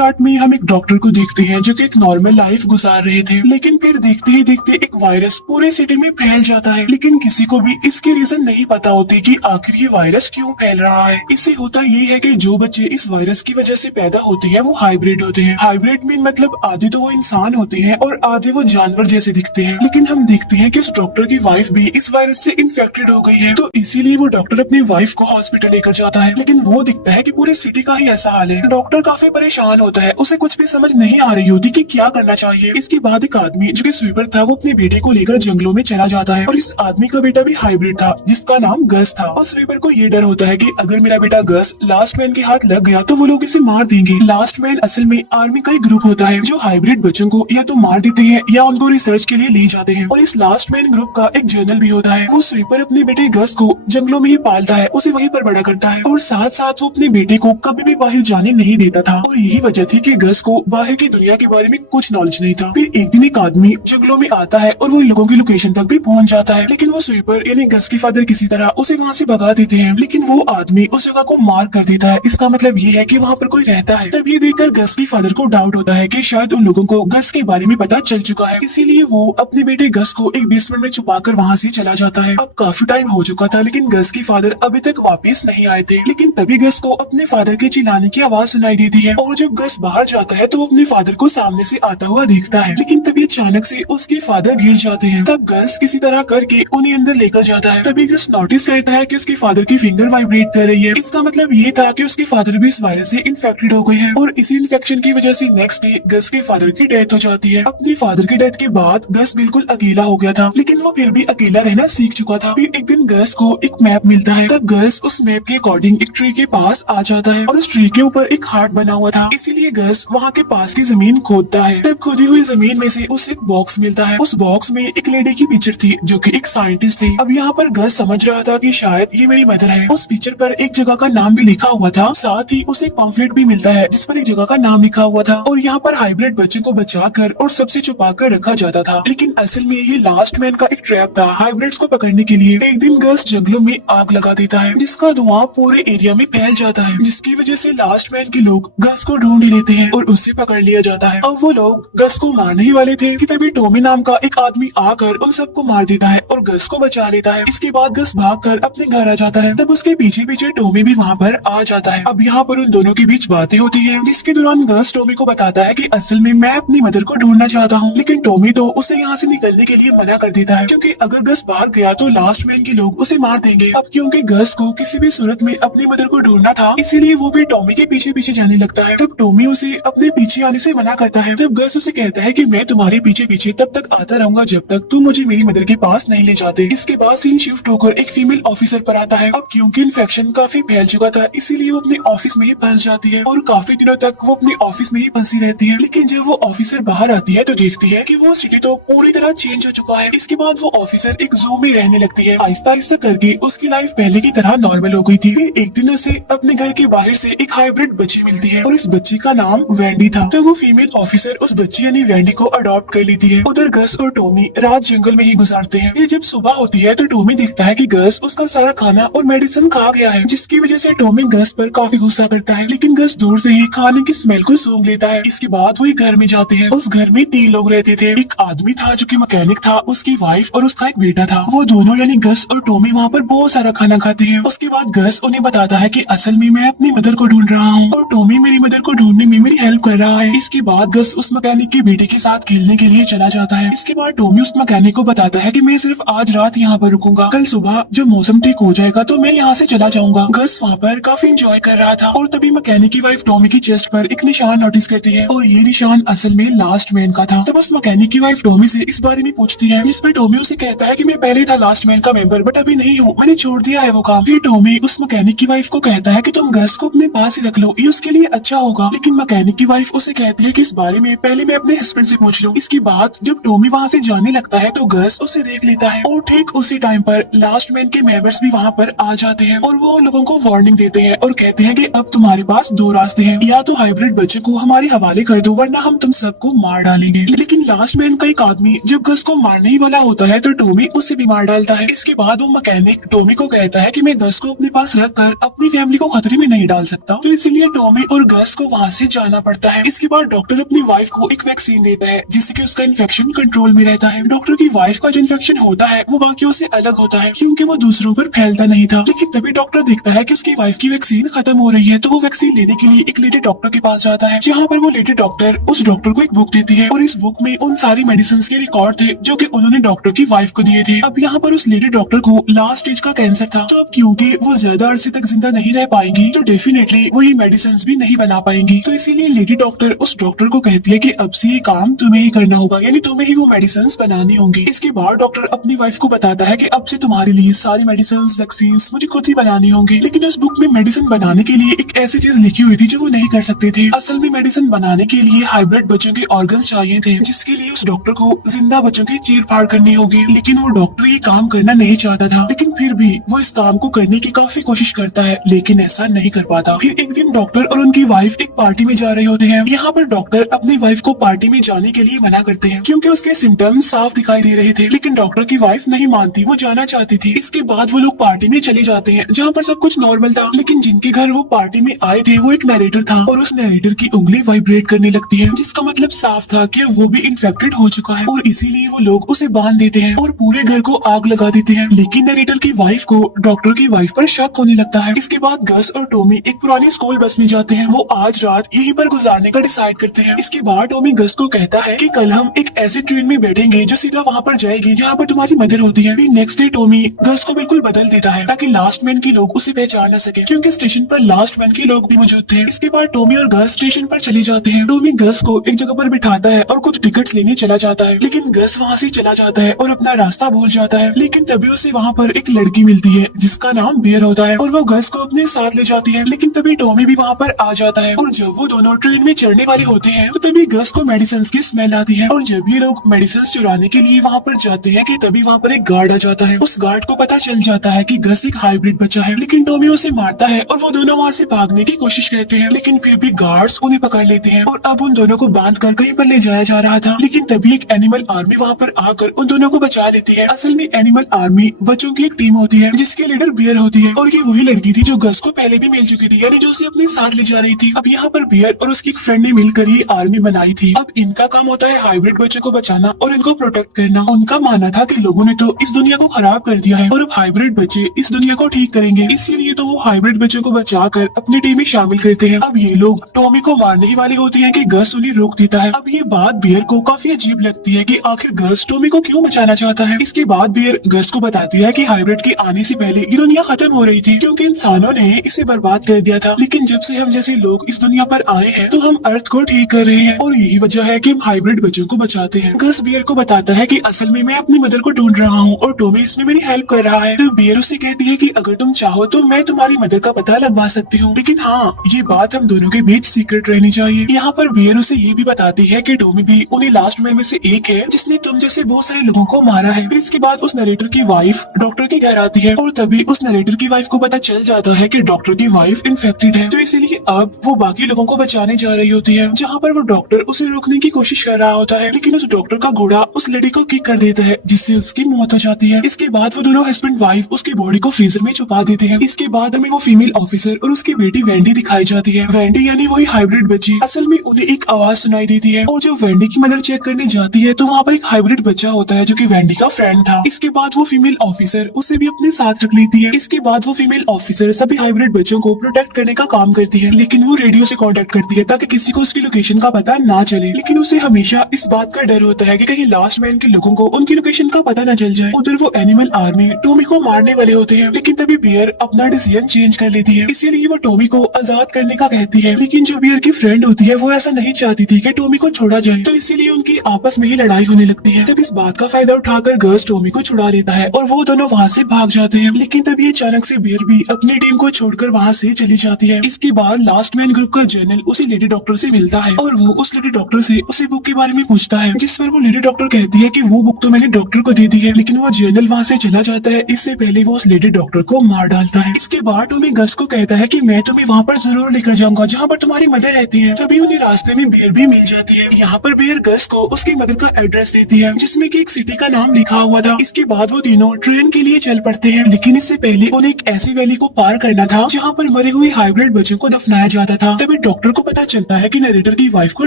Start में हम एक डॉक्टर को देखते हैं जो कि एक नॉर्मल लाइफ गुजार रहे थे, लेकिन फिर देखते ही देखते एक वायरस पूरे सिटी में फैल जाता है। लेकिन किसी को भी इसकी रीजन नहीं पता होती कि आखिर ये वायरस क्यों फैल रहा है। इससे होता ये है कि जो बच्चे इस वायरस की वजह से पैदा होते हैं वो हाइब्रिड होते हैं। हाइब्रिड मीन मतलब आधे तो वो इंसान होते हैं और आधे वो जानवर जैसे दिखते हैं। लेकिन हम देखते हैं कि उस डॉक्टर की वाइफ भी इस वायरस से इन्फेक्टेड हो गई है, तो इसीलिए वो डॉक्टर अपनी वाइफ को हॉस्पिटल लेकर जाता है। लेकिन वो दिखता है कि पूरी सिटी का ही ऐसा हाल है। डॉक्टर काफी परेशान होता है, उसे कुछ भी समझ नहीं आ रही होती कि क्या करना चाहिए। इसके बाद एक आदमी जो कि स्वीपर था वो अपने बेटे को लेकर जंगलों में चला जाता है और इस आदमी का बेटा भी हाइब्रिड था जिसका नाम गस था। उस स्वीपर को ये डर होता है कि अगर मेरा बेटा गस लास्ट मैन के हाथ लग गया तो वो लोग इसे मार देंगे। लास्ट मैन असल में आर्मी का एक ग्रुप होता है जो हाइब्रिड बच्चों को या तो मार देते हैं या उनको रिसर्च के लिए ले जाते हैं। और इस लास्ट मैन ग्रुप का एक जर्नल भी होता है। वो स्वीपर अपने बेटे गस को जंगलों में ही पालता है, उसे वहीं पर बड़ा करता है और साथ साथ वो अपने बेटे को कभी भी बाहर जाने नहीं देता था। और यही वजह थी कि गस को बाहर की दुनिया के बारे में कुछ नॉलेज नहीं था। फिर एक दिन एक आदमी जंगलों में आता है और वो इन लोगों की लोकेशन तक भी पहुंच जाता है, लेकिन वो स्वीपर यानी गस के फादर किसी तरह उसे वहाँ से भगा देते हैं। लेकिन वो आदमी उस जगह को मार कर देता है। इसका मतलब ये है कि वहाँ पर कोई रहता है। तब ये देखकर गस के फादर को डाउट होता है कि शायद उन लोगों को गस के बारे में पता चल चुका है, इसीलिए वो अपने बेटे गस को एक बेसमेंट में छुपाकर वहाँ से चला जाता है। अब काफी टाइम हो चुका था लेकिन गस के फादर अभी तक वापस नहीं आए थे। लेकिन तभी गस को अपने फादर के चिल्लाने की आवाज सुनाई देती है और जब गस बाहर जाता है तो वो अपने फादर को सामने से आता हुआ देखता है। लेकिन तभी अचानक से उसके फादर गिर जाते हैं। तब गस किसी तरह करके उन्हें अंदर लेकर जाता है। तभी गस नोटिस करता है कि उसके फादर की फिंगर वाइब्रेट कर रही है। इसका मतलब ये था कि उसके फादर भी इस वायरस से इन्फेक्टेड हो गए हैं और इसी इन्फेक्शन की वजह से नेक्स्ट डे गस के फादर की डेथ हो जाती है। अपने फादर की डेथ के बाद गस बिल्कुल अकेला हो गया था, लेकिन वो फिर भी अकेला रहना सीख चुका था। फिर एक दिन गस को एक मैप मिलता है। तब गस उस मैप के अकॉर्डिंग एक ट्री के पास आ जाता है और उस ट्री के ऊपर एक हार्ट बना हुआ था, इसीलिए गस वहाँ के पास की जमीन खोदता है। तब खोदी हुई जमीन में से उसे एक बॉक्स मिलता है। उस बॉक्स में एक लेडी की पिक्चर थी जो कि एक साइंटिस्ट थी। अब यहाँ पर गस समझ रहा था कि शायद ये मेरी मदर है। उस पिक्चर पर एक जगह का नाम भी लिखा हुआ था, साथ ही उसे एक पम्फलेट भी मिलता है जिस पर एक जगह का नाम लिखा हुआ था। और यहाँ पर हाइब्रिड बच्चों को बचाकर और सबसे छुपा कर रखा जाता था। लेकिन असल में ये लास्ट मैन का एक ट्रैप था हाइब्रिड्स को पकड़ने के लिए। एक दिन गस जंगलों में आग लगा देता है जिसका धुआं पूरे एरिया में फैल जाता है, जिसकी वजह से लास्ट मैन के लोग गस को ढूंढ ही लेते हैं और उससे पकड़ लिया जाता है। अब वो लोग गस को मारने ही वाले थे कि तभी टॉमी नाम का एक आदमी आकर उन सबको मार देता है और गस को बचा लेता है। इसके बाद गस भागकर अपने घर आ जाता है। तब उसके पीछे पीछे टॉमी भी वहाँ पर आ जाता है। अब यहाँ पर उन दोनों के बीच बातें होती है जिसके दौरान गस टॉमी को बताता है कि असल में मैं अपनी मदर को ढूंढना चाहता हूँ। लेकिन टॉमी तो उसे यहाँ से निकलने के लिए मना कर देता है क्योंकि अगर गस बाहर गया तो लास्ट मैन के लोग उसे मार देंगे। अब क्योंकि गस को किसी भी सूरत में अपनी मदर को ढूंढना था, इसीलिए वो भी टॉमी के पीछे पीछे जाने लगता है। तब टॉमी उसे अपने पीछे आने से मना करता है। तब गस उसे कहता है कि मैं तुम्हारे पीछे पीछे तब तक आता रहूंगा जब तक तुम मुझे मेरी मदर के पास नहीं ले जाते। इसके बाद सीन शिफ्ट होकर एक फीमेल ऑफिसर पर आता है। अब क्योंकि इन्फेक्शन काफी फैल चुका था इसीलिए वो अपने ऑफिस में ही फंस जाती है और काफी दिनों तक वो अपने ऑफिस में ही फंसी रहती है। लेकिन जब वो ऑफिसर बाहर आती है तो देखती है कि वो सिटी तो पूरी तरह चेंज हो चुका है। इसके बाद वो ऑफिसर एक जू में रहने लगती है। आहिस्ता आहिस्ता करके उसकी लाइफ पहले की तरह नॉर्मल हो गई थी। फिर एक दिन उसे अपने घर के बाहर से एक हाइब्रिड बच्ची मिलती है और इस बच्ची का नाम वेंडी था। तो वो फीमेल ऑफिसर उस बच्ची यानी वेंडी को अडॉप्ट कर लेती है। उधर गस और टॉमी रात जंगल में ही गुजारते हैं। फिर जब सुबह होती है तो टॉमी देखता है कि गस उसका सारा खाना और मेडिसिन खा गया है, जिसकी वजह से टॉमी गस पर काफी गुस्सा करता है। लेकिन गस दूर से ही खाने की स्मेल को सूंघ लेता है। इसके बाद वो एक घर में जाते हैं। उस घर में 3 लोग रहते थे। एक आदमी था जो कि मैकेनिक था, उसकी वाइफ और उसका एक बेटा था। वो दोनों यानी गस और टॉमी वहाँ पर बहुत सारा खाना खाते हैं। उसके बाद गस उन्हें बताता है कि असल में मैं अपनी मदर को ढूंढ रहा हूँ और टॉमी मेरी मदर को ढूंढने में मेरी हेल्प कर रहा है। इसके बाद गस उस मैकेनिक के बेटे के साथ खेलने के लिए चला जाता है। इसके बाद टॉमी उस मैकेनिक को बताता है कि मैं सिर्फ आज रात यहाँ पर रुकूंगा, कल सुबह जब मौसम ठीक हो जाएगा तो मैं यहाँ से चला जाऊंगा। गस वहाँ पर काफी एंजॉय कर रहा था और तभी मैकेनिक की वाइफ टॉमी की चेस्ट पर एक निशान नोटिस करती है और ये निशान असल में लास्ट मैन का था। तब उस मैकेनिक की वाइफ टॉमी से इस बारे में पूछती है, जिसमें टॉमी उसे कहता है कि मैं पहले था लास्ट मैन का मेंबर बट अभी नहीं हूँ, मैंने छोड़ दिया है वो काम। फिर टॉमी उस मैकेनिक की वाइफ को कहता है कि तुम गस को अपने पास ही रख लो, ये उसके लिए अच्छा होगा। लेकिन मैकेनिक की वाइफ उसे कहती है कि इस बारे में पहले मैं अपने हस्बैंड से पूछ लूं। इसके बाद जब टॉमी वहाँ से जाने लगता है तो गस उसे देख लेता है और ठीक उसी टाइम पर लास्ट मैन के मेंबर्स भी वहाँ पर आ जाते हैं और वो लोगों को वार्निंग देते हैं और कहते हैं कि अब तुम्हारे पास 2 रास्ते हैं, या तो हाइब्रिड बच्चे को हमारे हवाले कर दो वरना हम तुम सबको मार डालेंगे। लेकिन लास्ट मैन का एक आदमी जब गस को मारने ही वाला होता है तो टॉमी उससे भी मार डालता है। इसके बाद वो मैकेनिक टॉमी को कहता है कि मैं गस को अपने पास रख कर अपनी फैमिली को खतरे में नहीं डाल सकता, तो इसलिए टॉमी और गस को वहाँ वहाँ से जाना पड़ता है। इसके बाद डॉक्टर अपनी वाइफ को एक वैक्सीन देता है जिससे कि उसका इन्फेक्शन कंट्रोल में रहता है। डॉक्टर की वाइफ का जो इन्फेक्शन होता है वो बाकियों से अलग होता है क्योंकि वो दूसरों पर फैलता नहीं था। लेकिन तभी डॉक्टर देखता है कि उसकी वाइफ की वैक्सीन खत्म हो रही है, तो वो वैक्सीन लेने के लिए एक लेडी डॉक्टर के पास जाता है, जहाँ पर वो लेडी डॉक्टर उस डॉक्टर को एक बुक देती है और इस बुक में उन सारी मेडिसिन के रिकॉर्ड थे जो कि उन्होंने डॉक्टर की वाइफ को दिए थे। अब यहाँ पर उस लेडी डॉक्टर को लास्ट स्टेज का कैंसर था, तो अब क्योंकि वो ज्यादा अरसे तक जिंदा नहीं रह पाएंगी तो डेफिनेटली वो ये मेडिसिन भी नहीं बना पाएंगी। तो इसीलिए लेडी डॉक्टर उस डॉक्टर को कहती है कि अब से ये काम तुम्हें ही करना होगा, यानी तुम्हें ही वो मेडिसिन बनानी होंगी। इसके बाद डॉक्टर अपनी वाइफ को बताता है कि अब से तुम्हारे लिए सारी मेडिसिन वैक्सीन मुझे खुद ही बनानी होंगी। लेकिन उस बुक में मेडिसिन बनाने के लिए एक ऐसी चीज लिखी हुई थी जो वो नहीं कर सकते थे। असल में मेडिसिन बनाने के लिए हाइब्रिड बच्चों के ऑर्गन चाहिए थे, जिसके लिए उस डॉक्टर को जिंदा बच्चों की चीर फाड़ करनी होगी। लेकिन वो डॉक्टर ये काम करना नहीं चाहता था, लेकिन फिर भी वो इस काम को करने की काफी कोशिश करता है, लेकिन ऐसा नहीं कर पाता। फिर एक दिन डॉक्टर और उनकी वाइफ एक पार्टी में जा रहे होते हैं। यहाँ पर डॉक्टर अपनी वाइफ को पार्टी में जाने के लिए मना करते हैं क्योंकि उसके सिम्टम्स साफ दिखाई दे रहे थे, लेकिन डॉक्टर की वाइफ नहीं मानती, वो जाना चाहती थी। इसके बाद वो लोग पार्टी में चले जाते हैं जहाँ पर सब कुछ नॉर्मल था, लेकिन जिनके घर वो पार्टी में आए थे वो एक नरेटर था और उस नरेटर की उंगली वाइब्रेट करने लगती है, जिसका मतलब साफ था कि वो भी इन्फेक्टेड हो चुका है और इसीलिए वो लोग उसे बांध देते हैं और पूरे घर को आग लगा देते हैं। लेकिन नरेटर की वाइफ को डॉक्टर की वाइफ पर शक होने लगता है। इसके बाद गस और टॉमी एक पुरानी स्कूल बस में जाते हैं, वो आज रात यहीं पर गुजारने का डिसाइड करते हैं। इसके बाद टॉमी गस को कहता है कि कल हम एक ऐसी ट्रेन में बैठेंगे जो सीधा वहाँ पर जाएगी जहाँ पर तुम्हारी मदर होती है। नेक्स्ट डे टॉमी गस को बिल्कुल बदल देता है ताकि लास्ट मैन के लोग उसे पहचान न सके, क्योंकि स्टेशन पर लास्ट मैन के लोग भी मौजूद थे। इसके बाद टॉमी और गस स्टेशन पर चले जाते हैं। टॉमी गस को एक जगह पर बिठाता है और कुछ टिकट्स लेने चला जाता है, लेकिन गस वहाँ से चला जाता है और अपना रास्ता भूल जाता है। लेकिन तभी उसे वहाँ पर एक लड़की मिलती है जिसका नाम बियर होता है और वो गस को अपने साथ ले जाती है। लेकिन तभी टॉमी भी वहाँ पर आ जाता है और जब वो दोनों ट्रेन में चढ़ने वाले होते हैं तो तभी गस को मेडिसिन की स्मेल आती है और जब ये लोग मेडिसिन चुराने के लिए वहाँ पर जाते हैं कि तभी वहाँ पर एक गार्ड आ जाता है। उस गार्ड को पता चल जाता है कि गस एक हाइब्रिड बच्चा है, लेकिन टॉमी उसे मारता है और वो दोनों वहाँ से भागने की कोशिश करते हैं, लेकिन फिर भी गार्ड्स उन्हें पकड़ लेते हैं और अब उन दोनों को बांध कर कहीं पर ले जाया जा रहा था। लेकिन तभी एक एनिमल आर्मी वहाँ पर आकर उन दोनों को बचा लेती है। असल में एनिमल आर्मी बच्चों की एक टीम होती है जिसके लीडर बियर होती है और ये वही लड़की थी जो गस को पहले भी मिल चुकी थी, यानी जो उसे अपने साथ ले जा रही थी। अब यहाँ पर बियर और उसकी एक फ्रेंड ने मिलकर ये आर्मी बनाई थी। अब इनका काम होता है हाइब्रिड बच्चों को बचाना और इनको प्रोटेक्ट करना। उनका मानना था कि लोगों ने तो इस दुनिया को खराब कर दिया है और अब हाइब्रिड बच्चे इस दुनिया को ठीक करेंगे, इसीलिए तो वो हाइब्रिड बच्चों को बचाकर अपनी टीम में शामिल करते हैं। अब ये लोग टॉमी को मारने ही वाले होते हैं कि गस उन्हें रोक देता है। अब ये बात बियर को काफी अजीब लगती है कि आखिर गस टॉमी को क्यों बचाना चाहता है। इसके बाद बियर गस को बताती है कि हाइब्रिड के आने से पहले ये दुनिया खत्म हो रही थी क्योंकि इंसानों ने इसे बर्बाद कर दिया था, लेकिन जब से हम जैसे लोग इस दुनिया पर आए हैं तो हम अर्थ को ठीक कर रहे हैं और यही वजह है कि हम हाइब्रिड बच्चों को बचाते हैं। गस बियर को बताता है कि असल में मैं अपनी मदर को ढूंढ रहा हूँ और टॉमी इसमें मेरी हेल्प कर रहा है। तो बियर उसे कहती है कि अगर तुम चाहो तो मैं तुम्हारी मदर का पता लगवा सकती हूँ, लेकिन हाँ ये बात हम दोनों के बीच सीक्रेट रहनी चाहिए। यहाँ पर बियर उसे ये भी बताती है कि टॉमी भी उन्हीं लास्ट मैन में से एक है जिसने तुम जैसे बहुत सारे लोगों को मारा है। फिर इसके बाद उस नरेटर की वाइफ डॉक्टर के घर आती है और तभी उस नरेटर की वाइफ को पता चल जाता है कि डॉक्टर की वाइफ इन्फेक्टेड है, तो इसीलिए अब वो बाकी लोगों को बचाने जा रही होती है। जहाँ पर वो डॉक्टर उसे रोकने की कोशिश कर रहा होता है, लेकिन उस डॉक्टर का घोड़ा उस लेडी को किक कर देता है जिससे उसकी मौत हो जाती है। इसके बाद वो दोनों हस्बैंड वाइफ उसकी बॉडी को फ्रीजर में छुपा देते हैं। इसके बाद हमें वो फीमेल ऑफिसर और उसकी बेटी वेंडी दिखाई जाती है। वेंडी यानी वही हाइब्रिड बच्ची। असल में उन्हें एक आवाज सुनाई देती है और जब वेंडी की मदर चेक करने जाती है तो वहाँ पर एक हाइब्रिड बच्चा होता है जो कि वेंडी का फ्रेंड था। इसके बाद वो फीमेल ऑफिसर उसे भी अपने साथ रख लेती है। इसके बाद वो फीमेल ऑफिसर सभी हाइब्रिड बच्चों को प्रोटेक्ट करने का काम करती है, लेकिन वो रेडियो से कांटेक्ट करती है ताकि किसी को उसकी लोकेशन का पता ना चले। लेकिन उसे हमेशा इस बात का डर होता है कि कहीं लास्ट मैन के लोगों को उनकी लोकेशन का पता न चल जाए। उधर वो एनिमल आर्मी टॉमी को मारने वाले होते हैं, लेकिन तभी बियर अपना डिसीजन चेंज कर लेती है, इसीलिए वो टॉमी को आजाद करने का कहती है। लेकिन जो बियर की फ्रेंड होती है वो ऐसा नहीं चाहती थी कि टॉमी को छोड़ा जाए, तो इसीलिए उनकी आपस में ही लड़ाई होने लगती है। तब इस बात का फायदा उठाकर गस टॉमी को छुड़ा लेता है और वो दोनों वहाँ से भाग जाते हैं। लेकिन तभी अचानक से बियर भी अपनी टीम को छोड़कर वहाँ से चली जाती है। इसके बाद लास्ट मैन ग्रुप का जर्नल उसी लेडी डॉक्टर से मिलता है और वो उस लेडी डॉक्टर से उसी बुक के बारे में पूछता है, जिस पर वो लेडी डॉक्टर कहती है कि वो बुक तो मैंने डॉक्टर को दे दी है, लेकिन वो जर्नल वहाँ से चला जाता है इससे पहले वो उस लेडी डॉक्टर को मार डालता है। इसके बाद टॉमी गस को कहता है कि मैं तुम्हें वहाँ पर जरूर लेकर जाऊंगा जहाँ पर तुम्हारी मदर रहती है। तभी उन्हें रास्ते में बियर भी मिल जाती है। यहाँ पर बियर गस को उसकी मदर का एड्रेस देती है जिसमें कि एक सिटी का नाम लिखा हुआ था। इसके बाद वो तीनों ट्रेन के लिए चल पड़ते हैं, लेकिन इससे पहले उन्हें एक ऐसी वैली को पार करना था जहाँ पर मरे हुए हाइब्रिड बच्चों को दफनाया जाता था। तभी तभी डॉक्टर को पता चलता है कि नरेटर की वाइफ को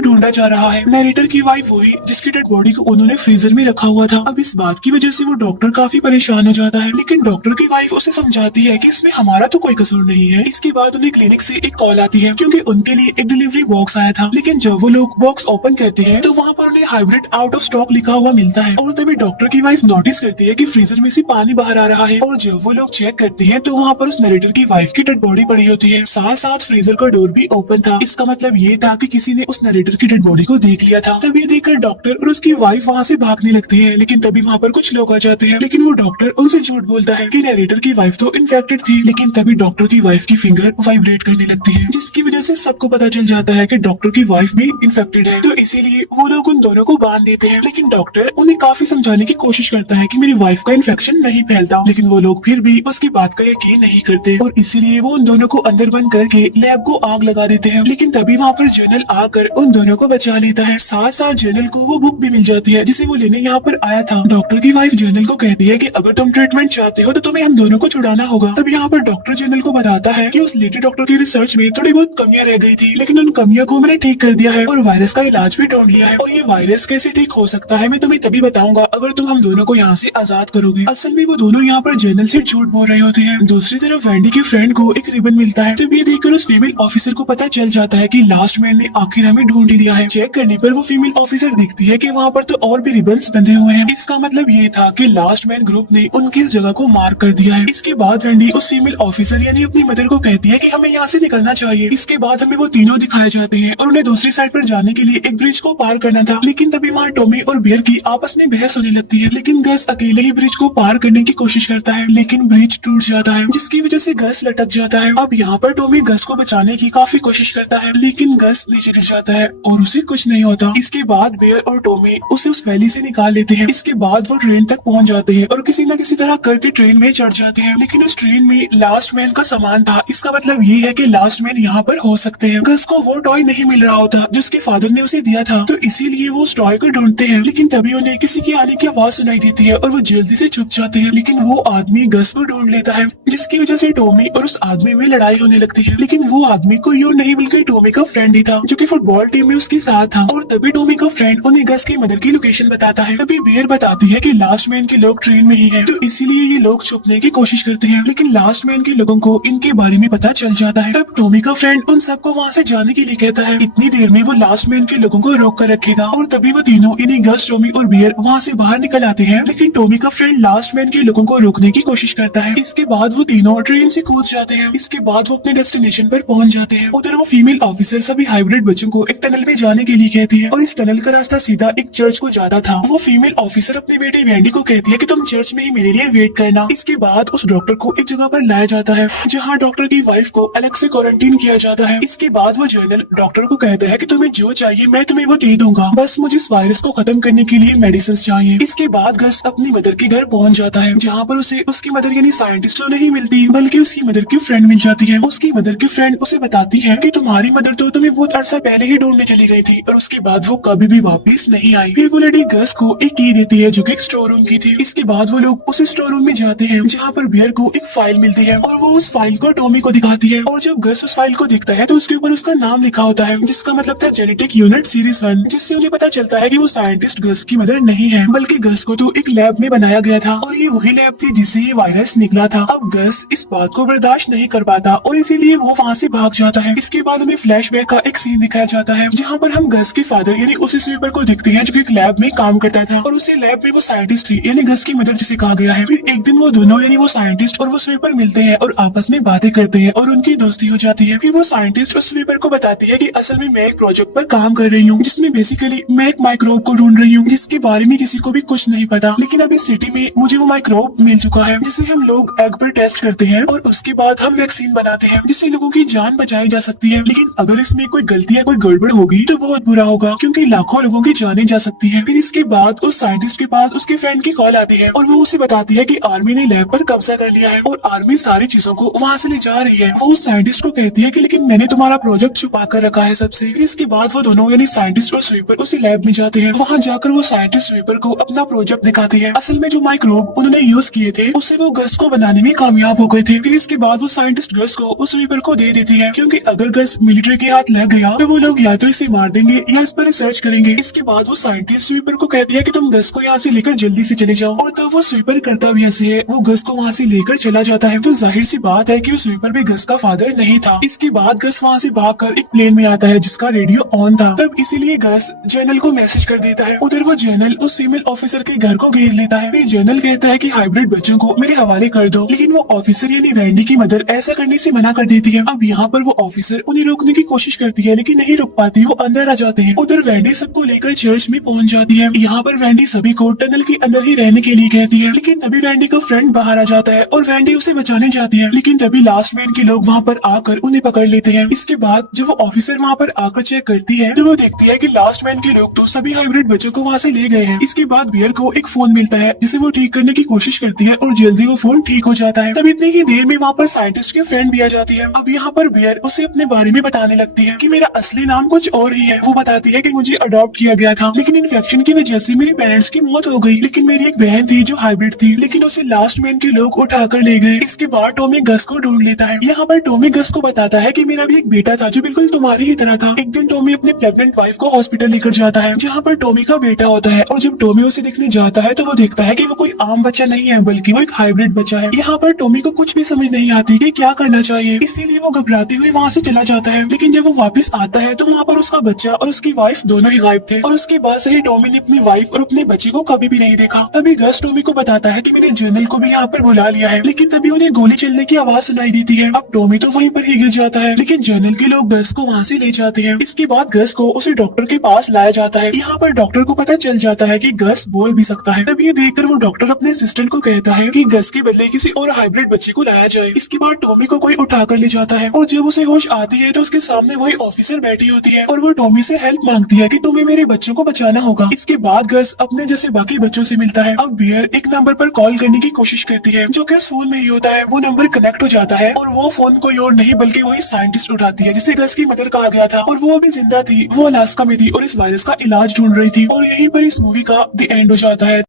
ढूंढा जा रहा है। नरेटर की वाइफ वही जिसकी डेड बॉडी को उन्होंने फ्रीजर में रखा हुआ था। अब इस बात की वजह से वो डॉक्टर काफी परेशान हो जाता है, लेकिन डॉक्टर की वाइफ उसे समझाती है कि इसमें हमारा तो कोई कसूर नहीं है। इसके बाद उन्हें क्लिनिक से एक कॉल आती है क्योंकि उनके लिए एक डिलीवरी बॉक्स आया था, लेकिन जब वो लोग बॉक्स ओपन करते हैं तो वहाँ पर उन्हें हाइब्रिड आउट ऑफ स्टॉक लिखा हुआ मिलता है। और तभी डॉक्टर की वाइफ नोटिस करती है कि फ्रीजर में से पानी बाहर आ रहा है, और जब वो लोग चेक करते हैं तो वहाँ पर उस नरेटर की वाइफ की डेड बॉडी पड़ी होती है। साथ साथ फ्रीजर का डोर भी ओपन था। इसका मतलब ये था कि किसी ने उस नरेटर की डेड बॉडी को देख लिया था। तब ये देखकर डॉक्टर और उसकी वाइफ वहाँ से भागने लगते हैं, लेकिन तभी वहाँ पर कुछ लोग आ जाते हैं, लेकिन वो डॉक्टर उनसे झूठ बोलता है कि नरेटर की वाइफ तो इन्फेक्टेड थी। लेकिन तभी डॉक्टर की वाइफ की फिंगर वाइब्रेट करने लगती है, जिसकी वजह से सबको पता चल जाता है कि डॉक्टर की वाइफ भी इन्फेक्टेड है। तो इसीलिए वो लोग उन दोनों को बांध देते हैं, लेकिन डॉक्टर उन्हें काफी समझाने की कोशिश करता है कि मेरी वाइफ का इन्फेक्शन नहीं फैलता, लेकिन वो लोग फिर भी उसकी बात का यकीन नहीं करते और इसीलिए वो उन दोनों को अंदर बंद करके लैब को आग लगा देते हैं। लेकिन तभी वहाँ पर जनरल आकर उन दोनों को बचा लेता है। साथ साथ जनरल को वो बुक भी मिल जाती है जिसे वो लेने यहाँ पर आया था। डॉक्टर की वाइफ जनरल को कहती है कि अगर तुम ट्रीटमेंट चाहते हो तो तुम्हें हम दोनों को छुड़ाना होगा। तब यहाँ पर डॉक्टर जनरल को बताता है कि उस लेडी डॉक्टर की रिसर्च में थोड़ी बहुत कमियां रह गई थी, लेकिन उन कमियों को मैंने ठीक कर दिया है और वायरस का इलाज भी ढूंढ लिया है। और ये वायरस कैसे ठीक हो सकता है मैं तुम्हें तभी बताऊंगा अगर तुम हम दोनों को यहाँ से आजाद करोगे। असल में वो दोनों यहाँ पर जनरल से झूठ बोल रहे होते हैं। दूसरी तरफ वेंडी के फ्रेंड को एक रिबन मिलता है। तब ये देखकर उस फीमेल ऑफिसर को पता चल जाता है कि लास्ट मैन ने आखिर हमें ढूंढ ही लिया है। चेक करने पर वो फीमेल ऑफिसर दिखती है कि वहाँ पर तो और भी रिबन्स बंधे हुए हैं। इसका मतलब ये था कि लास्ट मैन ग्रुप ने उनकी इस जगह को मार्क कर दिया है। इसके बाद वेंडी उस फीमेल ऑफिसर यानी अपनी मदर को कहती है कि हमें यहाँ से निकलना चाहिए। इसके बाद हमें वो तीनों दिखाए जाते हैं और उन्हें दूसरी साइड पर जाने के लिए एक ब्रिज को पार करना था, लेकिन तभी वहाँ टॉमी और बियर की आपस में बहस होने लगती है। लेकिन गस अकेले ही ब्रिज को पार करने की कोशिश करता है, लेकिन ब्रिज टूट जाता है जिसकी वजह से गस लटक जाता है। अब यहाँ पर टॉमी गस को बचाने की काफी कोशिश करता है, लेकिन गस नीचे गिर जाता है और उसे कुछ नहीं होता। इसके बाद बियर और टॉमी उसे उस वैली से निकाल लेते हैं। इसके बाद वो ट्रेन तक पहुँच जाते हैं और किसी न किसी तरह करके ट्रेन में चढ़ जाते हैं, लेकिन उस ट्रेन में लास्ट मैन का सामान था। इसका मतलब ये है कि लास्ट मैन यहाँ पर हो सकते हैं। गस को वो टॉय नहीं मिल रहा होता जिसके फादर ने उसे दिया था, तो इसीलिए वो उस टॉय को ढूंढते हैं, लेकिन तभी उन्हें किसी के आने की आवाज सुनाई देती है और वो जल्दी से छुप जाते हैं। लेकिन वो आदमी गस को ढूंढ लेता है, जिसकी वजह से टॉमी और उस आदमी में लड़ाई होने लगती है। लेकिन वो आदमी कोई और नहीं बल्कि टॉमी का फ्रेंड ही था, जो कि फुटबॉल टीम में उसके साथ था। और तभी टॉमी का फ्रेंड उन्हें गस की मदर की लोकेशन बताता है। तभी बियर बताती है कि लास्ट मैन के लोग ट्रेन में ही हैं, तो इसीलिए ये लोग छुपने की कोशिश करते हैं, लेकिन लास्ट मैन के लोगों को इनके बारे में पता चल जाता है। तब टॉमी का फ्रेंड उन सबको वहाँ से जाने के लिए कहता है। इतनी देर में वो लास्ट मैन के लोगों को रोक कर रखेगा और तभी वो तीनों इन्हीं गस, टॉमी और बियर वहाँ से बाहर निकल आते हैं, लेकिन टॉमी का फ्रेंड लास्ट मैन के लोगों को रोकने की कोशिश करता है। इसके बाद वो तीनों ट्रेन से कूद जाते हैं। इसके बाद वो अपने डेस्टिनेशन पर पहुंच जाते हैं। उधर वो फीमेल ऑफिसर सभी हाइब्रिड बच्चों को एक टनल में जाने के लिए कहती है और इस टनल का रास्ता सीधा एक चर्च को जाता था। वो फीमेल ऑफिसर अपने बेटे वेंडी को कहती है कि तुम चर्च में ही मेरे लिए वेट करना। इसके बाद उस डॉक्टर को एक जगह पर लाया जाता है जहाँ डॉक्टर की वाइफ को अलग से क्वारंटीन किया जाता है। इसके बाद वो जर्नल डॉक्टर को कहता है कि तुम्हें जो चाहिए मैं तुम्हें वो दे दूंगा, बस मुझे इस वायरस को खत्म करने के लिए मेडिसिन चाहिए। इसके बाद गस अपनी मदर के घर पहुंच जाता है, जहाँ पर उसे उसकी मदर यानी साइंटिस्ट तो नहीं मिलती बल्कि उसकी मदर की फ्रेंड मिल जाती है। उसकी मदर की फ्रेंड उसे बताती है कि तुम्हारी मदर तो तुम्हें बहुत अरसा पहले ही ढूंढने चली गई थी और उसके बाद वो कभी भी वापस नहीं आई। फिर वो लेडी गस को एक की देती है जो कि एक स्टोर रूम की थी। इसके बाद वो लोग उस स्टोर रूम में जाते हैं जहाँ पर बियर को एक फाइल मिलती है और वो उस फाइल को टॉमी को दिखाती है और जब गस उस फाइल को देखता है तो उसके ऊपर उसका नाम लिखा होता है, जिसका मतलब था जेनेटिक यूनिट सीरीज 1, जिससे उन्हें पता चलता है कि वो साइंटिस्ट गस की मदर नहीं है बल्कि गस को तो एक लैब में बनाया गया था और ये वही लैब थी जिससे ये वायरस निकला था। अब गस इस बात को बर्दाश्त नहीं कर पाता और इसीलिए वो वहाँ से भाग जाता है। इसके बाद हमें फ्लैशबैक का एक सीन दिखाया जाता है जहाँ पर हम गस के फादर यानी उसी स्वीपर को देखते हैं जो कि एक लैब में काम करता था और उसी लैब में वो साइंटिस्ट थी यानी गस की मदर जिसे कहा गया है। फिर एक दिन वो दोनों यानी वो साइंटिस्ट और वो स्वीपर मिलते हैं और आपस में बातें करते हैं और उनकी दोस्ती हो जाती है। फिर वो साइंटिस्ट उस स्वीपर को बताती है कि असल में मैं एक प्रोजेक्ट पर काम कर रही हूँ जिसमें बेसिकली मैं एक माइक्रोब को ढूंढ रही हूँ जिसके बारे में किसी को भी कुछ नहीं पता, लेकिन अभी सिटी में मुझे वो माइक्रोब मिल चुका है जिसे हम लोग एग पर टेस्ट करते हैं और उसके बाद हम वैक्सीन बनाते हैं जिससे लोगों की जान बचाई जा सकती है। लेकिन अगर इसमें कोई गलती या कोई गड़बड़ होगी तो बहुत बुरा होगा क्योंकि लाखों लोगों की जाने जा सकती है। फिर इसके बाद उस साइंटिस्ट के पास उसके फ्रेंड की कॉल आती है और वो उसे बताती है कि आर्मी ने लैब पर कब्जा कर लिया है और आर्मी सारी चीजों को वहाँ से ले जा रही है। वो उस साइंटिस्ट को कहती है कि लेकिन मैंने तुम्हारा प्रोजेक्ट छुपा कर रखा है सबसे। फिर इसके बाद वो दोनों यानी साइंटिस्ट और स्वीपर उसी लैब में जाते हैं। वहाँ जाकर वो साइंटिस्ट स्वीपर को अपना प्रोजेक्ट दिखाती है। असल में जो माइक्रोब उन्होंने यूज किए थे उससे वो गस को बनाने में कामयाब हो गए थे। फिर इसके बाद वो साइंटिस्ट गस को उस स्वीपर को दे देती है क्योंकि अगर गस मिलिट्री के हाथ लग गया तो वो लोग या तो इसे मार देंगे या इस पर रिसर्च करेंगे। इसके बाद वो साइंटिस्ट स्वीपर को कहती है कि तुम गस को यहाँ से लेकर जल्दी से चले जाओ, और तो वो स्वीपर करता भी ऐसे है, वो गस को वहाँ से लेकर चला जाता है। तो जाहिर सी बात है कि वो स्वीपर भी गस का फादर नहीं था। इसके बाद गस वहाँ से भागकर एक प्लेन में आता है जिसका रेडियो ऑन था। तब इसीलिए गस जनरल को मैसेज कर देता है। उधर वो जनरल उस फीमेल ऑफिसर के घर को घेर लेता है। फिर जनरल कहता है कि हाइब्रिड बच्चों को मेरे हवाले कर दो, लेकिन वो ऑफिसर यानी वैंडी की मदर ऐसा करने से मना कर देती है। अब यहाँ पर वो ऑफिसर उन्हें रोकने की कोशिश करती है लेकिन नहीं रुक पाती, वो अंदर आ जाते हैं। उधर वैंडी सबको लेकर चर्च में पहुंच जाती है। यहाँ पर वैंडी सभी को टनल के अंदर ही रहने के लिए कहती है, लेकिन तभी वैंडी का फ्रेंड बाहर आ जाता है और वैंडी उसे बचाने जाती है, लेकिन तभी लास्ट मैन के लोग वहाँ पर आकर उन्हें पकड़ लेते हैं। इसके बाद जब वो ऑफिसर वहाँ पर आकर चेक करती है तो वो देखती है कि लास्ट मैन के लोग तो सभी हाइब्रिड बच्चों को वहाँ से ले गए हैं। इसके बाद बियर को एक फोन मिलता है जिसे वो ठीक करने की कोशिश करती है और जल्दी वो फोन ठीक हो जाता है। तब इतनी ही देर में वहाँ पर साइंटिस्ट के फ्रेंड भी आ जाती है। अब यहाँ पर बियर उसे अपने बारे में बताने लगती है कि मेरा असली नाम कुछ और ही है। वो बताती है कि मुझे अडॉप्ट किया गया था, लेकिन इन्फेक्शन की वजह से मेरे पेरेंट्स की मौत हो गई, लेकिन मेरी एक बहन थी जो हाइब्रिड थी, लेकिन उसे लास्ट मैन के लोग उठाकर ले गए। इसके बाद टॉमी गस को ढूंढ लेता है। यहाँ पर टॉमी गस को बताता है कि मेरा भी एक बेटा था जो बिल्कुल तुम्हारी ही तरह था। एक दिन टॉमी अपने प्रेग्नेंट वाइफ को हॉस्पिटल लेकर जाता है जहाँ पर टॉमी का बेटा होता है, और जब टॉमी उसे देखने जाता है तो वो देखता है कि वो कोई आम बच्चा नहीं है बल्कि वो एक हाइब्रिड बच्चा है। यहाँ पर टॉमी को कुछ भी समझ नहीं आती कि क्या करना चाहिए, इसीलिए वो घबराते हुए वहाँ से चला जाता है। लेकिन जब वो वापस आता है तो वहाँ पर उसका बच्चा और उसकी वाइफ दोनों ही गायब थे, और उसके बाद से ही टॉमी ने अपनी वाइफ और अपने बच्चे को कभी भी नहीं देखा। तभी गस टॉमी को बताता है कि मैंने जनरल को भी यहाँ पर बुला लिया है, लेकिन तभी उन्हें गोली चलने की आवाज सुनाई देती है। अब टॉमी तो वहीं पर ही गिर जाता है, लेकिन जनरल के लोग गस को वहाँ से ले जाते हैं। इसके बाद गस को उसे डॉक्टर के पास लाया जाता है। यहाँ पर डॉक्टर को पता चल जाता है कि गस बोल भी सकता है। तब ये देखकर वो डॉक्टर अपने असिस्टेंट को कहता है कि गस के बदले किसी और हाइब्रिड बच्चे को लाया जाए। इसके बाद टॉमी को कोई उठाकर ले जाता है, और जब उसे होश आती है तो उसके सामने वही ऑफिसर बैठी होती है और वो टॉमी से हेल्प मांगती है कि तुम्हें मेरे बच्चों को बचाना होगा। इसके बाद गस अपने जैसे बाकी बच्चों से मिलता है। अब बियर एक नंबर पर कॉल करने की कोशिश करती है जो कि उस फोन में ही होता है। वो नंबर कनेक्ट हो जाता है और वो फोन कोई और नहीं बल्कि वही साइंटिस्ट उठाती है जिसे गस की मदर कहा गया था, और वो अभी जिंदा थी। वो अलास्का में थी और इस वायरस का इलाज ढूंढ रही थी, और यहीं पर इस मूवी का द एंड हो जाता है।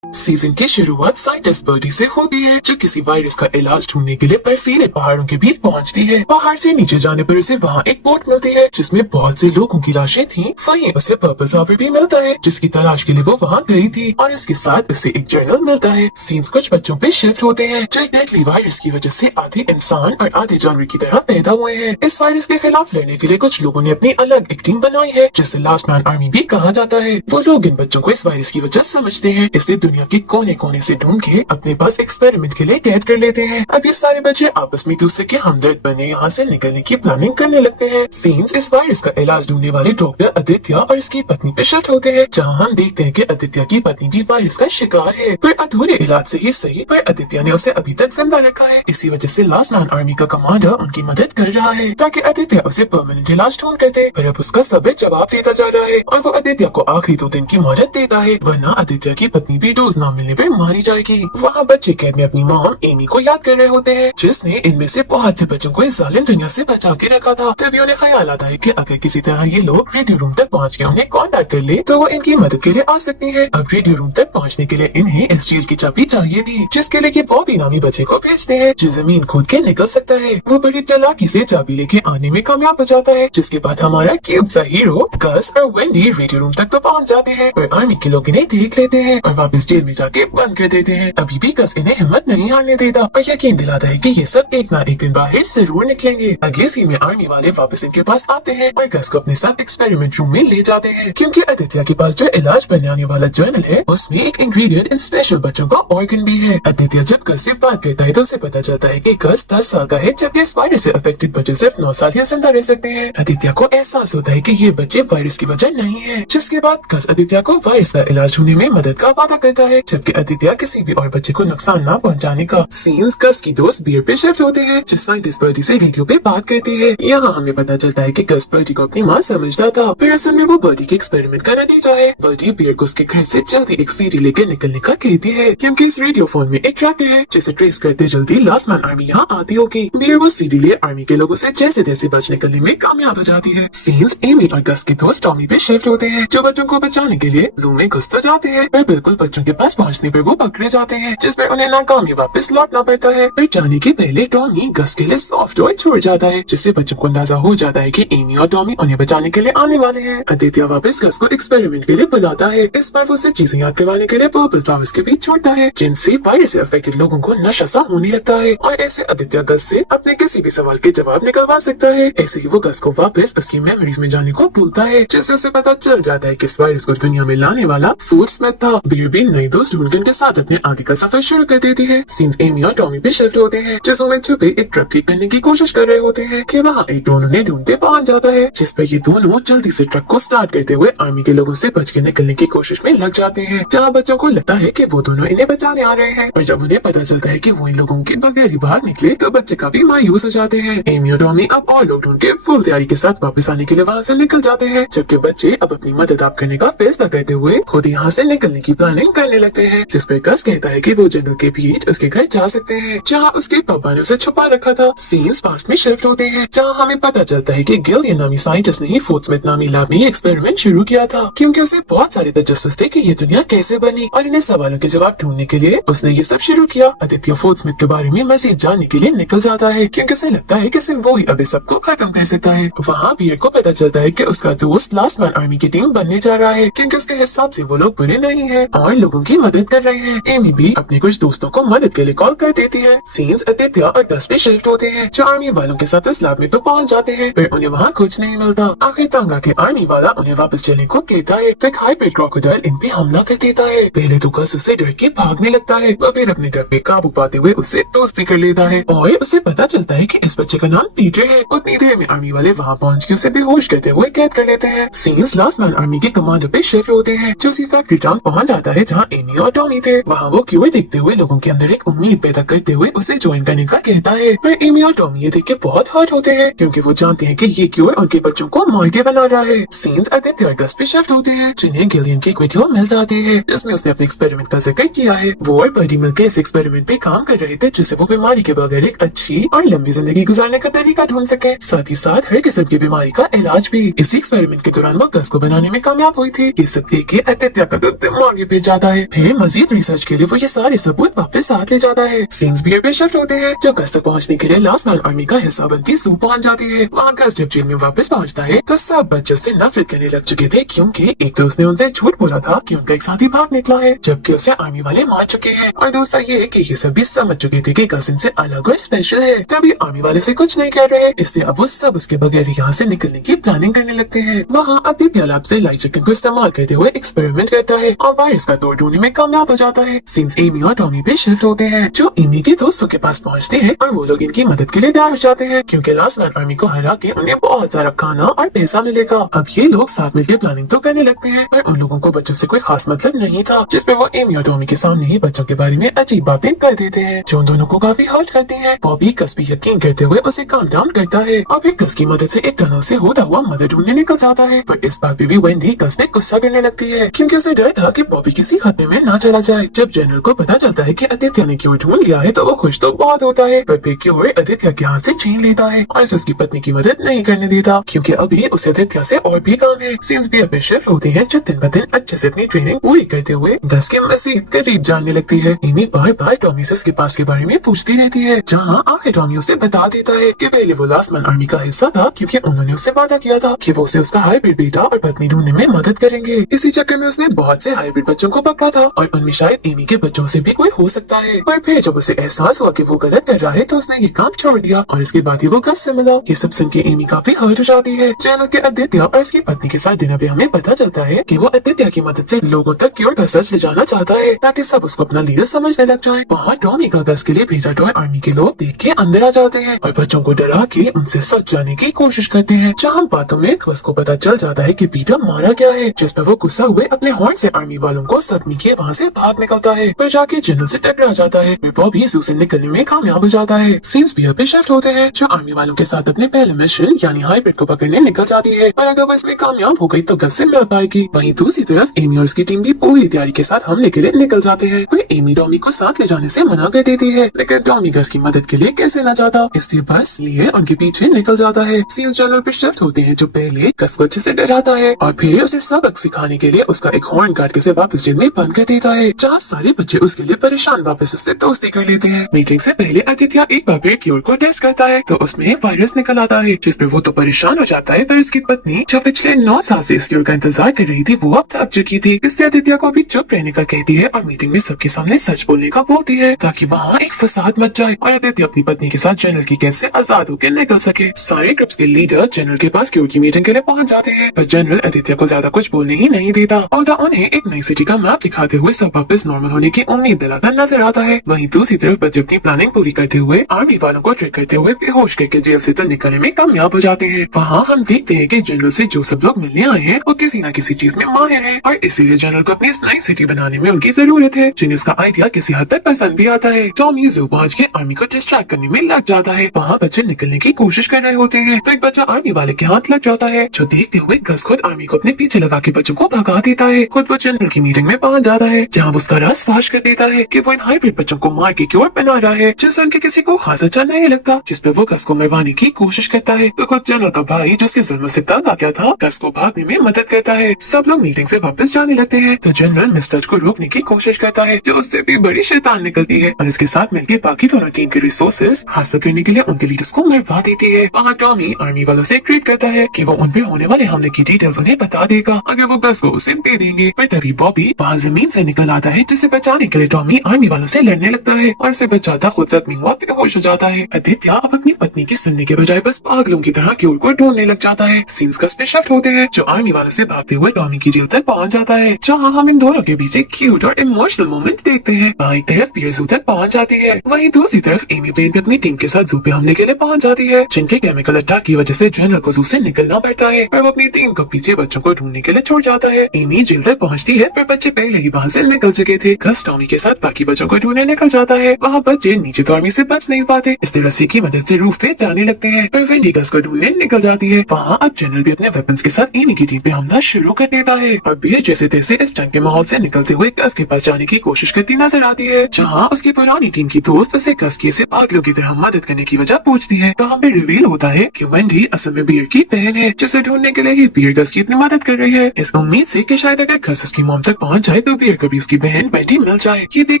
सीजन की शुरुआत साइंटिस्ट बर्डी से होती है जो किसी वायरस का इलाज ढूंढने के लिए बर्फीले पहाड़ों के बीच पहुंचती है। पहाड़ से नीचे जाने पर उसे वहाँ एक बोट मिलती है जिसमें बहुत से लोगों की लाशें थीं। वहीं उसे पर्पल फ्लावर भी मिलता है जिसकी तलाश के लिए वो वहाँ गई थी, और इसके साथ उसे एक जर्नल मिलता है। सीन्स कुछ बच्चों पे शिफ्ट होते हैं जो एक डेडली वायरस की वजह से आधे इंसान और आधे जानवर की तरह पैदा हुए हैं। इस वायरस के खिलाफ लड़ने के लिए कुछ लोगों ने अपनी अलग एक टीम बनाई है जिसे लास्ट मैन आर्मी भी कहा जाता है। वो लोग इन बच्चों को इस वायरस की वजह समझते हैं, इसे दुनिया के कोने कोने से ढूंढ के अपने पास एक्सपेरिमेंट के लिए कैद कर लेते हैं। अब ये सारे बच्चे आपस में दूसरे के हमदर्द बने यहाँ से निकलने की प्लानिंग करने लगते हैं। सीन्स इस वायरस का इलाज ढूंढने वाले डॉक्टर आदित्य और इसकी पत्नी पे शिफ्ट होते हैं जहाँ हम देखते हैं कि आदित्य की पत्नी भी वायरस का शिकार है। फिर अधूरे इलाज से ही सही पर आदित्य ने उसे अभी तक जिंदा रखा है। इसी वजह से लास्ट मैन आर्मी का कमांडर उनकी मदद कर रहा है ताकि आदित्य उसे परमानेंट इलाज ढूंढ कर दे। पर अब उसका सब्र जवाब देता जा रहा है और वो आदित्य को आखिरी 2 दिन की मोहलत देता है, वरना आदित्य की पत्नी भी डोज न मिलने पर मारी जाएगी। वहाँ बच्चे कैद में अपनी मॉम एमी को याद कर रहे होते हैं जिसने इनमें से बहुत से बच्चों को इस जालिम दुनिया से बचा के रखा था। तभी उन्हें ख्याल आता है कि अगर किसी तरह ये लोग रेडियो रूम तक पहुँच के उन्हें कॉन्टेक्ट कर ले तो वो इनकी मदद के लिए आ सकती है। अब रेडियो रूम तक पहुँचने के लिए इन्हें इस जेल की चाबी चाहिए थी जिसके लिए बॉबी नामी बच्चे को भेजते हैं जो जमीन खोद के निकल सकता है। वो बड़ी चालाकी से चाबी लेके आने में कामयाब हो जाता है, जिसके बाद हमारा क्यूट सा हीरो गस और वेंडी रेडियो रूम तक तो पहुँच जाते हैं और आर्मी के लोग इन्हें देख लेते हैं और वापस जेल में जाके बंद कर देते हैं। अभी भी गस इन्हें हिम्मत नहीं हारने देता और यकीन दिलाता है कि ये सब एक ना एक दिन बाहर जरूर निकलेंगे। अगले सीन में आर्मी वाले वापस इनके पास आते हैं और गस को अपने साथ एक्सपेरिमेंट रूम में ले जाते हैं क्योंकि आदित्य के पास जो इलाज बनाने वाला जर्नल है उसमें एक इंग्रेडिएंट इन स्पेशल बच्चों का ऑर्गन भी है। आदित्य जब गस से बात करता है तो उसे पता चलता है कि गस 10 साल का है जबकि इस वायरस से अफेक्टेड बच्चे सिर्फ 9 साल ही जिंदा रह सकते हैं। आदित्य को एहसास होता है कि ये बच्चे वायरस की वजह नहीं है, जिसके बाद गस आदित्य को वायरस का इलाज ढूंढने में मदद का वादा करता है जबकि आदित्य किसी भी और बच्चे को नुकसान न पहुंचाने का। सीन्स गस की दोस्त बियर पे शिफ्ट होते हैं जो साइंटिस्ट बर्डी से रेडियो पे बात करती है। यहाँ हमें पता चलता है कि गस बर्डी को अपनी माँ समझता था, फिर असल में वो बर्डी के एक्सपेरिमेंट का नतीजा है। बर्डी बियर को उसके घर से जल्दी एक सीडी लेकर निकलने का कहती है क्योंकि इस रेडियो फोन में एक ट्रैकर है जिसे ट्रेस करते जल्दी लास्ट मैन आर्मी यहाँ आती होगी। बियर वो सीडी लिए आर्मी के लोगों से जैसे तैसे बच निकलने में कामयाब हो जाती है। सीन्स एमी और गस के दोस्त टॉमी पे शिफ्ट होते हैं जो बच्चों को बचाने के लिए जू में घुस तो जाते हैं पर बिल्कुल बच्चों के पास पहुंचने पर वो पकड़े जाते हैं, जिस पर उन्हें नाकामी वापस लौटना पड़ता है। पर जाने के पहले टॉमी गस के लिए सॉफ्ट टॉय छोड़ जाता है, जिससे बच्चों को अंदाजा हो जाता है कि एमी और टॉमी उन्हें बचाने के लिए आने वाले हैं। आदित्य वापस गस को एक्सपेरिमेंट के लिए बुलाता है। इस बार वो उसे चीजें याद करवाने के लिए पर्पल फ्लावर्स के बीच छोड़ता है, जिनसे वायरस से अफेक्टेड लोगों को नशा सा होने लगता है और ऐसे आदित्य गस से अपने किसी भी सवाल के जवाब निकलवा सकता है। ऐसे ही वो गस को वापस उसकी मेमोरीज में जाने को भूलता है, जिससे उसे पता चल जाता है कि इस वायरस को दुनिया में लाने वाला फूड स्मिथ था। बियर भी नई दोस्त ढूंढकर उनके साथ अपने आगे का सफर शुरू कर देती है। सीन्स एमी और टॉमी पे शिफ्ट होते हैं, जो जू में छुपे एक ट्रक ठीक करने की कोशिश कर रहे होते हैं कि वहाँ एक ड्रोन उन्हें ढूंढते पहुंच जाता है, जिस पर ये दोनों जल्दी से ट्रक को स्टार्ट करते हुए आर्मी के लोगों से बच के निकलने की कोशिश में लग जाते हैं, जहाँ बच्चों को लगता है कि वो दोनों इन्हें बचाने आ रहे हैं। और जब उन्हें पता चलता है कि वो इन लोगों के बगैर ही बाहर निकले तो बच्चे काफी मायूस हो जाते हैं। एमी और टॉमी अब और लोग ढूंढ के फुल तैयारी के साथ वापस आने के लिए वहाँ से निकल जाते हैं, जबकि बच्चे अब अपनी मदद आप करने का फैसला करते हुए खुद यहाँ से निकलने की प्लानिंग करने लगते हैं, जिस पर गस कहता है कि वो जंगल के बीच उसके घर जा सकते हैं, जहाँ उसके पापा ने उसे छुपा रखा था। सीन्स पास्ट में शिफ्ट होते हैं, जहाँ हमें पता चलता है कि गिलियन नामी साइंटिस्ट ने ही फूडस्मिथ नामी लैब में एक्सपेरिमेंट शुरू किया था, क्योंकि उसे बहुत सारे तजस्सुस थे कि ये दुनिया कैसे बनी, और इन्हें सवालों के जवाब ढूंढने के लिए उसने ये सब शुरू किया। आदित्य फूडस्मिथ के बारे में मजीद जानने के लिए निकल जाता है, क्योंकि उसे लगता है कि सिर्फ वो ही अब इस सब को खत्म कर सकता है। वहाँ बियर को पता चलता है कि उसका दोस्त लास्ट मैन आर्मी की टीम बनने जा रहा है, क्योंकि उसके हिसाब से वो लोग बुरे नहीं है और लोगों की मदद कर रहे हैं। एमी भी अपने कुछ दोस्तों को मदद के लिए कॉल कर देती है। सीन्स आदित्य और गस पे शिफ्ट होते हैं, जो आर्मी वालों के साथ उस लैब में तो पहुंच जाते हैं, पर उन्हें वहाँ कुछ नहीं मिलता। आखिर तंग आके आर्मी वाला उन्हें वापस चलने को कहता है, तो एक हाइब्रिड क्रोकोडाइल इन पे हमला कर देता है। पहले तो गस उसे डर के भागने लगता है, और फिर अपने डर पे काबू पाते हुए उससे दोस्ती कर लेता है, और उसे पता चलता है कि इस बच्चे का नाम पीटर है। उतनी देर में आर्मी वाले वहाँ पहुँच के उसे बेहोश करते हुए कैद कर लेते हैं। सीन्स लास्ट मैन आर्मी के कमांडर पे शिफ्ट होते हैं, जो उसी फैक्ट्री टाउन पहुँच जाता है जहाँ एमी और टॉमी थे। वहाँ वो क्यूर देखते हुए लोगों के अंदर एक उम्मीद पैदा करते हुए उसे ज्वाइन करने का कहता है, पर एमी और टॉमी ये देख के बहुत हर्ट होते हैं, क्योंकि वो जानते हैं कि ये क्यूर उनके बच्चों को मार के बना रहा है। सीन्स आदित्य और गस पे शिफ्ट होते हैं, जिन्हें गिलियन की एक वीडियो मिल जाती है, जिसमें उसने अपने एक्सपेरिमेंट का जिक्र किया है। वो और बर्डी मिलकर इस एक्सपेरिमेंट पे काम कर रहे थे, जिससे वो बीमारी के बगैर एक अच्छी और लंबी जिंदगी गुजारने का तरीका ढूंढ सके, साथ ही साथ हर किस्म की बीमारी का इलाज भी। इसी एक्सपेरिमेंट के दौरान वो गस को बनाने में कामयाब हुई थी। ये सब देख के आदित्य का तो दिमाग ही फिर जाता है। फिर मजीद रिसर्च के लिए वो ये सारे सबूत वापस साथ ले जाता है। सीन्स बियर पे शिफ्ट होते हैं, जो गस तक पहुंचने के लिए लास्ट मैन आर्मी का हिस्सा बनती जू पहुंच जाती है। वहाँ गस जब जेल में वापस पहुंचता है तो सब बच्चे उससे नफरत करने लग चुके थे, क्योंकि एक तो उसने उनसे झूठ बोला था कि उनका एक साथी भाग निकला है, जबकि उसे आर्मी वाले मार चुके हैं, और दूसरा ये कि ये सब भी समझ चुके थे कि गस इनसे अलग और स्पेशल है, तभी आर्मी वाले से कुछ नहीं कह रहे, इसलिए अब वो सब उसके बगैर यहाँ से निकलने की प्लानिंग करने लगते हैं। वहाँ आदित्य लैब से लाइट चिकन को इस्तेमाल करते हुए एक्सपेरिमेंट करता है और वायरस का तोड़ ढूंढने में कामयाब हो जाता है। सीन्स एमी और टॉमी पे शिफ्ट होते हैं, जो एमी के दोस्तों के पास पहुँचते हैं, और वो लोग इनकी मदद के लिए तैयार हो जाते हैं, क्योंकि लास्ट मैन आर्मी को हरा के उन्हें बहुत सारा खाना और पैसा मिलेगा। अब ये लोग साथ मिलकर प्लानिंग तो करने लगते हैं, पर उन लोगों को बच्चों से कोई खास मतलब नहीं था, जिसपे वो एमी और टॉमी के सामने ही बच्चों के बारे में अजीब बातें कर देते हैं, जो उन दोनों को काफी हर्ट करती है। बॉबी गस पे यकीन करते हुए उसे काम डाउन करता है, और फिर गस की मदद से एक टनल से होता हुआ मदद ढूंढने निकल जाता है। पर इस बात पे भी वेंडी गस पे गुस्सा करने लगती है, क्योंकि उसे डर था कि बॉबी किसी खतरे में ना चला जाए। जब जनरल को पता चलता है कि आदित्य ने क्योर ढूंढ लिया है तो वो खुश तो बहुत होता है, पर फिर क्योर आदित्य के हाथ से छीन लेता है और उसे उसकी पत्नी की मदद नहीं करने देता, क्योंकि अभी उसे आदित्य से और भी काम है। सीन्स भी अब शिफ्ट होते हैं, जो दिन ब दिन अच्छे से अपनी ट्रेनिंग पूरी करते हुए गस के मजीद करीब जानने लगती है। एमी बार बार टॉमी से उसके पास के बारे में पूछती रहती है, जहाँ आखिर टॉमी उसे बता देता है कि पहले वो लास्ट मैन आर्मी का हिस्सा था, क्योंकि उन्होंने उससे वादा किया था कि वो उसे उसका हाइब्रिड बेटा और पत्नी ढूंढने में मदद करेंगे। इसी चक्कर में उसने बहुत से हाइब्रिड बच्चों को पकड़ा था, और उनमें शायद एमी के बच्चों से भी कोई हो सकता है। पर फिर जब उसे एहसास हुआ कि वो गलत कर रहा है तो उसने ये काम छोड़ दिया, और इसके बाद ही वो गस से मिला। ये सब सुन के एमी काफी हर्ट हो जाती है। चैनल के आदित्य और उसकी पत्नी के साथ डिनर पे हमें पता चलता है कि वो आदित्य की मदद से लोगों तक क्योर का सच ले जाना चाहता है, ताकि सब उसको अपना लीडर समझने लग जाए। वहाँ टॉमी का गस के लिए भेजा टॉय आर्मी के लोग देख के अंदर आ जाते हैं और बच्चों को डरा के उनसे सच जाने की कोशिश करते हैं, जहाँ बातों में गस को पता चल जाता है कि पीटर मारा गया है, जिसपे वो गुस्सा हुए अपने हॉर्न से आर्मी वालों को सदमे किए वहाँ से भाग निकलता है, पर जाके जनरल से टकरा जाता है। बॉबी जू से निकलने में कामयाब हो जाता है। सीन्स भी पे शिफ्ट होते हैं, जो आर्मी वालों के साथ अपने पहले मिशन यानी हाइब्रिड को पकड़ने निकल जाती है, पर अगर वो इसमें कामयाब हो गई तो गस से मिल पाएगी। वहीं दूसरी तरफ एमी और उसकी टीम भी पूरी तैयारी के साथ हमले के लिए निकल जाते हैं, पर एमी टॉमी को साथ ले जाने से मना कर देती है, लेकिन टॉमी गस की मदद के लिए कैसे न जाता, इसलिए बस लिए उनके पीछे निकल जाता है। सीन्स जनरल पे शिफ्ट होते हैं, जो पहले गस को अच्छे से डराता है और फिर उसे सबक सिखाने के लिए उसका एक हॉर्न काट के उसे वापस जेल में बंद कर देता है, जहाँ सारे बच्चे उसके लिए परेशान वापस उससे दोस्ती कर लेते हैं। मीटिंग से पहले आदित्य एक बार फिर क्योर को टेस्ट करता है तो उसमें एक वायरस निकल आता है, जिस पर वो तो परेशान हो जाता है, पर उसकी पत्नी जो पिछले 9 साल से इस क्योर का इंतजार कर रही थी वो अब थक चुकी थी। इससे आदित्य को भी चुप रहने का कहती है और मीटिंग में सबके सामने सच बोलने का बोलती है ताकि वहाँ एक फसाद मच जाए और आदित्य अपनी पत्नी के साथ जनरल की कैद से आजाद होकर निकल सके। सारे ग्रुप्स के लीडर जनरल के पास क्योर की मीटिंग के लिए पहुंच जाते हैं, पर जनरल आदित्य को ज्यादा कुछ बोलने ही नहीं देता और उन्हें एक नई सिटी का मैप दिखाते हुए सब वापस नॉर्मल होने की उम्मीद दिलाता नजर आता है। वहीं दूसरी तरफ बच्चे अपनी प्लानिंग पूरी करते हुए आर्मी वालों को ट्रिक करते हुए बेहोश करके जेल से तो निकलने में कामयाब हो जाते हैं। वहाँ हम देखते हैं कि जनरल से जो सब लोग मिलने आए हैं वो किसी न किसी चीज में माहिर है और इसीलिए जनरल को अपनी इस नई सिटी बनाने में उनकी जरूरत है, जिन्हें उसका आइडिया किसी हद तक पसंद भी आता है। टॉमी जू पहुंच के आर्मी को डिस्ट्रैक्ट करने में लग जाता है। वहाँ बच्चे निकलने की कोशिश कर रहे होते हैं तो एक बच्चा आर्मी वाले के हाथ लग जाता है, जो देखते हुए गस खुद आर्मी को अपने पीछे लगा के बच्चों को भगा देता है। खुद वो जनरल की मीटिंग में पहुंच जाता है, जहाँ उसका राज फाश कर देता है कि वो इन हाइब्रिड बच्चों को मार के क्योर बना रहा है, जिससे उनके किसी को खास अच्छा नहीं लगता, जिस पे वो गस को मरवाने की कोशिश करता है। तो खुद जनरल का भाई जो उसके जुल्म से तंग आ गया था गस को भागने में मदद करता है। सब लोग मीटिंग से वापस जाने लगते हैं तो जनरल मिस्टर को रोकने की कोशिश करता है, जो उससे भी बड़ी शैतान निकलती है और इसके साथ मिलकर बाकी दोनों टीम के रिसोर्सेज हासिल करने के लिए उनके लीडर्स को मरवा देती है। वहाँ टॉमी आर्मी वालों से ट्रीट करता है कि वो उन पे होने वाले हमले की डिटेल्स उन्हें बता देगा अगर वो गस को उसे दे देंगे। पर तभी बॉबी वहाँ जमीन से निकल आता है, जिसे बचाने के लिए टॉमी आर्मी वालों से लड़ने लगता है और उसे बचाता खुद जख्मी हुआ बेहोश हो जाता है। आदित्य अब अपनी पत्नी की सुनने के बजाय बस पागलों की तरह क्योर को ढूंढने लग जाता है। सीन्स कस पे शिफ्ट होते हैं, जो आर्मी वालों से भागते हुए टॉमी की जेल तक पहुंच जाता है, जहाँ हम इन दोनों के बीच एक क्यूट और इमोशनल मोमेंट देखते हैं। वहाँ एक तरफ पियर जू तक पहुंच जाती है, वहीं दूसरी तरफ एमी प्लेन पे अपनी टीम के साथ जू पे हमले के लिए पहुंच जाती है, जिनके केमिकल अटैक की वजह से जनरल को जू से निकलना पड़ता है और वो अपनी टीम को पीछे बच्चों को ढूंढने के लिए छोड़ जाता है। एमी जेल तक पहुंचती है पर बच्चे पहले ही वहाँ से निकल चुके थे। गस टॉमी के साथ बाकी बच्चों को ढूंढने निकल जाता है। वहाँ बच्चे नीचे तो आर्मी से बच नहीं पाते, इसलिए रस्सी की मदद से रूफ पे जाने लगते हैं, पर वेंडी गस को ढूंढने निकल जाती है। वहाँ अब जनरल भी अपने वेपन्स के साथ एमी की टीम पे हमला शुरू कर देता है और बीर जैसे तैसे इस जंग के माहौल से निकलते हुए गस के पास जाने की कोशिश करती नजर आती है, जहाँ उसकी पुरानी टीम की दोस्त उसे गस की से पागलों की तरह मदद करने की वजह पूछती है। तो हमें रिवील होता है कि वेंडी असल में बीर की बहन है, जिसे ढूंढने के लिए ही बीर गस की इतनी मदद कर रही है, इस उम्मीद से कि शायद अगर गस उसकी मॉम तक पहुंच जाए तो बीर कभी उसकी बहन वेंडी मिल जाए। ये देख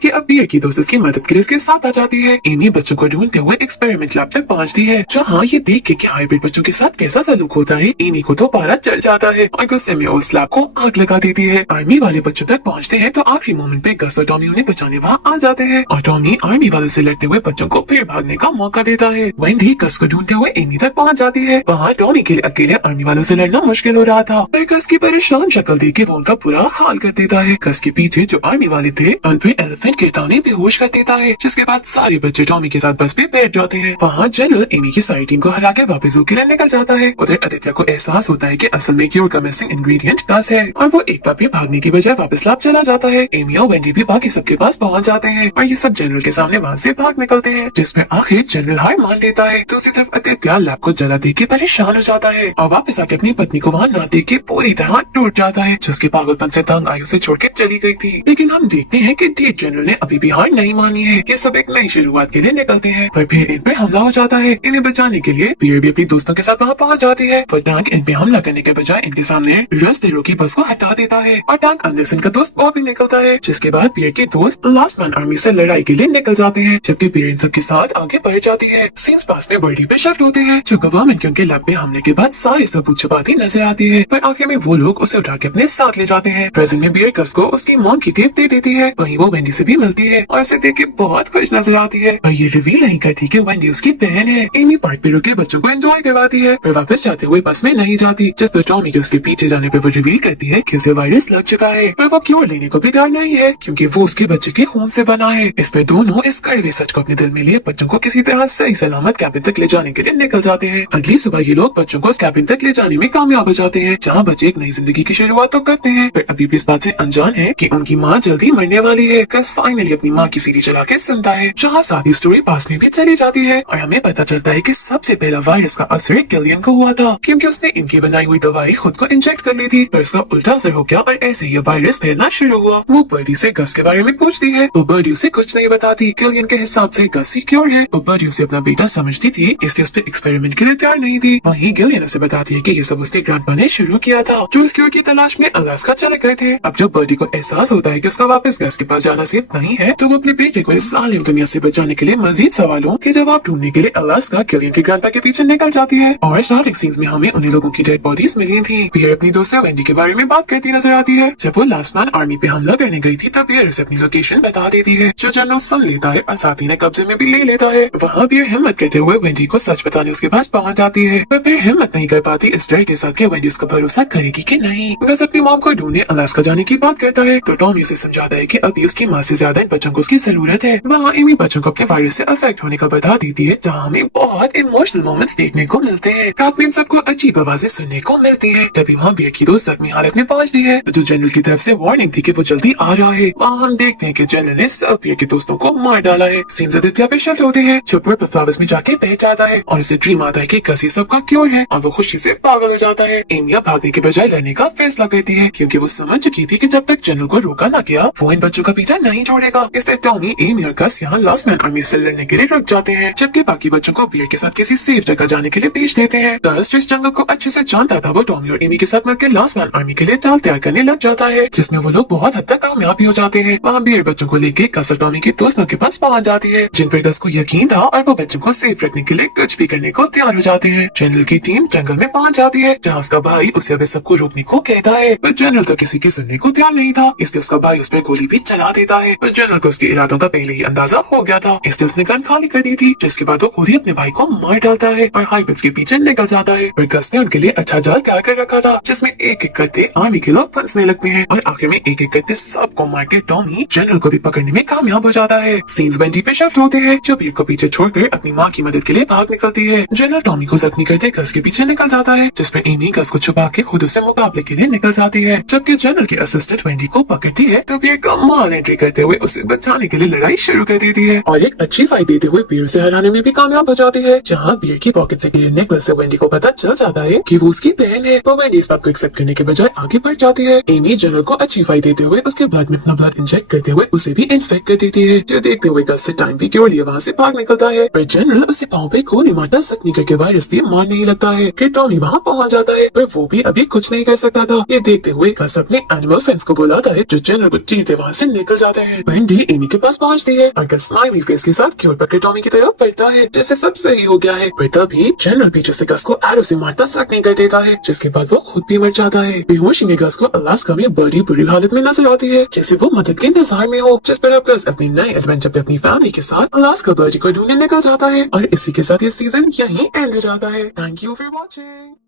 के अब बीर की दोस्त उसकी मदद के लिए उसके साथ आ जाती है। एमी बच्चों को ढूंढते हुए एक्सपेरिमेंट लैब तक पहुंचती है, जहाँ ये देख के हाइब्रिड बच्चों के साथ कैसा सलूक होता है, एमी को तो पारा चढ़ जाता है और गुस्से में उस लैब को आग लगा देती है। आर्मी वाले बच्चों तक पहुंचते हैं तो आखिरी मोमेंट पे गस और टॉमी उन्हें बचाने वहाँ आ जाते हैं और टॉमी आर्मी वालों से लड़ते हुए बच्चों को फिर भागने का मौका देता है। वेंडी गस को ढूंढते हुए एमी तक पहुंच जाती है। वहाँ टॉमी के लिए अकेले आर्मी वालों से लड़ना मुश्किल हो रहा था, पर गस की परेशान शक्ल देख के वो उनका बुरा हाल कर देता है। गस के पीछे जो आर्मी वाले थे उन पे एलिफेंट गिरता उन्हें बेहोश कर देता है, जिसके बाद सारे बच्चे टॉमी के साथ बस पे बैठ जाते हैं। वहाँ जनरल एमी की सारी टीम को हरा के वापस के लिए निकल जाता है। उधर आदित्य को एहसास होता है कि असल में क्योर का मिसिंग इंग्रेडिएंट गस है और वो एक बार फिर भागने की बजाय वापस लैब चला जाता है। एमी और वेंडी भी बाकी सबके पास पहुंच जाते हैं और ये सब जनरल के सामने वहाँ से भाग निकलते हैं, जिसमें आखिर जनरल हार मान लेता है। दूसरी तरफ आदित्य लैब को जला देख के परेशान हो जाता है और वापस आके अपनी पत्नी को वहाँ न देख के पूरी तरह टूट जाता है, जिसके पागलपन से तंग आयु से छोड़ के चली गई थी। लेकिन हम देखते हैं कि डीट जनरल ने अभी भी हार नहीं मानी है। ये सब एक नई शुरुआत के लिए निकलते हैं, पर फिर इन पे हमला हो जाता है। इन्हें बचाने के लिए पीर भी अपनी दोस्तों के साथ वहाँ पहुँच जाती है, पर टैंक इन पे हमला करने के बजाय इनके सामने रास्ते रोकी बस को हटा देता है और टैंक एंडरसन का दोस्त बॉब भी निकलता है, जिसके बाद पीर के दोस्त लास्ट मैन आर्मी से लड़ाई के लिए निकल जाते हैं, जबकि पीर इन सब के साथ आगे बढ़ जाती है। सीन्स पास में बर्डी पे शिफ्ट होते हैं, जो गवर्नमेंट के उनके लैब पे हमले के बाद सारे सबूत छुपाती नजर आती है, पर आखिर में वो लोग उसे उठा के अपने साथ ले जाते हैं। प्रेजेंट में बियर गस को उसकी मॉम की टेप दे देती है, वहीं वो वेंडी से भी मिलती है और इसे देख के बहुत खुश नजर आती है, और ये रिवील नहीं करती कि वेंडी उसकी बहन है। एमी पार्क पे रुके बच्चों को एंजॉय करवाती है, पर वापस जाते हुए बस में नहीं जाती, जिस पर टॉमी के उसके पीछे जाने पर वो रिवील करती है कि उसे वायरस लग चुका है, पर वो क्योर लेने को भी तैयार नहीं है, क्योंकि वो उसके बच्चे के खून से बना है। इस पे दोनों इस कड़वे सच को अपने दिल में लिए बच्चों को किसी तरह सही सलामत कैबिन तक ले जाने के लिए निकल जाते हैं। अगली सुबह ये लोग बच्चों को उस कैबिन तक ले जाने में कामयाब हो जाते हैं, जहाँ बच्चे एक नई जिंदगी की शुरुआत तो करते हैं, पर अभी भी इस बात से अनजान है कि उनकी माँ जल्दी मरने वाली है। गस फाइनली अपनी माँ की सीढ़ी चला के सुनता है, जहाँ सारी स्टोरी पास में भी चली जाती है और हमें पता चलता है कि सबसे पहला वायरस का असर किलियन को हुआ था, क्योंकि उसने इनकी बनाई हुई दवाई खुद को इंजेक्ट कर ली थी, पर उसका उल्टा असर हो गया और ऐसे ही वायरस फैलना शुरू हुआ। वो बर्डी से गस के बारे में पूछती है, वो बर्डी उसे कुछ नहीं बताती। किलियन के हिसाब से गस ही क्योर है, वो बर्डी उसे अपना बेटा समझती थी, इसलिए उस पे एक्सपेरिमेंट के लिए तैयार नहीं थी। वहीं गिलियन उसे बताती है कि ये सब उसके ग्रैंडपा ने शुरू किया था, जो इस क्योर की तलाश में अलास्का चले गए थे। अब जब बर्डी को एहसास होता है कि उसका वापस गैस के पास जाना सेफ नहीं है, तो वो अपने बेटे को इस जालिम दुनिया से बचाने के लिए मजीद सवालों के जवाब ढूंढने के लिए अलास्का किलियन के ग्रैंडपा के पीछे निकल जाती है। और स्टार्टिंग सीन्स में हमें उन्हीं लोगों की डेड बॉडीज मिली थी। पियर अपनी दोस्त वेंडी के बारे में बात करती नजर आती है। जब वो लास्ट मैन आर्मी पे हमला करने गई थी तब पियर उसे अपनी लोकेशन बता देती है, जो जनरल सुन लेता है और साथ ही ने कब्जे में भी ले लेता है। वहाँ पियर हिम्मत करते हुए वेंडी को सच बताने उसके पास पहुँच जाती है, पर फिर हिम्मत नहीं कर पाती इस डर के साथ कि वेंडी उसका भरोसा करेगी कि नहीं। बस अपनी मॉम को ढूंढने अलास्का जाने की बात करता है तो टॉमी उसे समझाता है कि अभी उसकी माँ से ज्यादा इन बच्चों को उसकी जरूरत है। वहाँ एमी बच्चों को अपने वायरस से अफेक्ट होने का बता देती है, जहाँ हमें बहुत इमोशनल मोमेंट्स देखने को मिलते हैं। रात में इन सबको अजीब आवाजें सुनने को मिलती है। तभी वहाँ बियर की दोस्त जख्मी हालत में पहुँचती है, जो जनरल की तरफ से वार्निंग थी कि वो जल्दी आ रहा है। वहाँ हम देखते हैं कि जनरल ने सब बियर के दोस्तों को मार डाला है। सीन्स आदित्य पे शिफ्ट होते हैं, जो पर्पल फ्लावर्स में जाके बैठ जाता है और उसे ड्रीम आता है कि कसी सबका क्योर है और वो खुशी से पागल हो जाता है। एमिया भागने के बजाय लड़ने का फैसला करती है, क्योंकि वो समझ चुकी थी कि जब तक जनरल को रोका न गया वो इन बच्चों का पीछा नहीं छोड़ेगा। इससे टॉमी, एमी और कस यहाँ लास्ट मैन आर्मी से लड़ने के लिए रुक जाते हैं, जबकि बाकी बच्चों को बियर के साथ किसी सेफ जगह जाने के लिए भेज देते हैं। कस इस जंगल को अच्छे से जानता था, वो टॉमी और एमी के साथ मिलकर लास्ट मैन आर्मी के लिए चाल तैयार करने लग जाता है, जिसमें वो लोग बहुत हद तक कामयाब भी हो जाते हैं। वहाँ बियर बच्चों को लेके कस और टॉमी के दोस्तों के पास पहुँच जाती है, जिन पर कस को यकीन था और वो बच्चों को सेफ रखने के लिए कुछ भी करने को तैयार हो जाते हैं। जनरल की टीम जंगल में पहुँच जाती है, जहाँ उसका भाई उसे अब सबको रोकने को कहता है, पर जनरल तो किसी की सुनने को तैयार नहीं था। इसलिए उसका भाई उस पर गोली भी चला देता है, पर जनरल को उसके इरादों का पहले ही अंदाजा हो गया था, इसलिए उसने गन खाली कर दी थी, जिसके बाद वो खुद ही अपने भाई को मार डालता है और हाइपिट्स के पीछे निकल जाता है। पर कस ने उनके लिए अच्छा जाल तैयार कर रखा था, जिसमें एक एक करते आर्मी के लोग फंसने लगते हैं और आखिर में एक एक करते सबको मार के टॉमी जनरल को भी पकड़ने में कामयाब हो जाता है। सीन्स वेंडी पे शिफ्ट होते हैं, जो बियर को पीछे छोड़कर अपनी माँ की मदद के लिए भाग निकलती है। जनरल टॉमी को जख्मी करते कस के पीछे निकल जाता है, जिसमें एमी कस को छुपा के खुद उससे मुकाबले के लिए निकल जाती है। जबकि जनरल की असिस्टेंट वेंडी को पकड़ती है तो बियर कमाल एंट्री करते हुए उसे बचाने के लिए लड़ाई शुरू कर देती है और एक अच्छी फाइट देते हुए बियर से हराने में भी कामयाब हो जाती है। जहाँ बियर की पॉकेट से गिरे नेकलेस से वेंडी को पता चल जाता है कि वो उसकी बहन है, तो वेंडी इस बात को एक्सेप्ट करने के बजाय आगे बढ़ जाती है। एमी जनरल को अच्छी फाइट देते हुए उसके ब्लड में अपना ब्लड इंजेक्ट करते हुए उसे भी इन्फेक्ट कर देती है, जो देखते हुए कस से टाइम भी क्यों लिए वहाँ से भाग निकलता है, पर जनरल उसे पाँव पे गोली मारता जख्मी करके वायरस दिए मार नहीं लगता है कि टॉमी वहाँ पहुँच जाता है, पर वो भी अभी कुछ नहीं कर सकता था। ये देखते हुए कस अपने एनिमल फ्रेंड्स को बुलाता है, जो जनरल को चीरते वहाँ से निकल जाते हैं। वेंडी एमी के पास पहुँचती है और कस स्माइली फेस के साथ क्योर पकड़ टॉमी की तरफ बढ़ता है, जिससे सब सही हो गया है, पर तभी जनरल पीछे से कस को एरो से मारता जख्मी कर देता है, जिसके बाद वो खुद भी मर जाता है। बेहोशी में कस को अलास्का में बड़ी बुरी हालत में नजर आती है, जैसे वो मदद के इंतजार में हो, जिस पर अब कस अपनी नए एडवेंचर पे अपनी फैमिली के साथ अलास्का बर्डी को ढूंढने निकल जाता है और इसी के साथ ये सीजन यहीं एंड हो जाता है। Thank you for watching.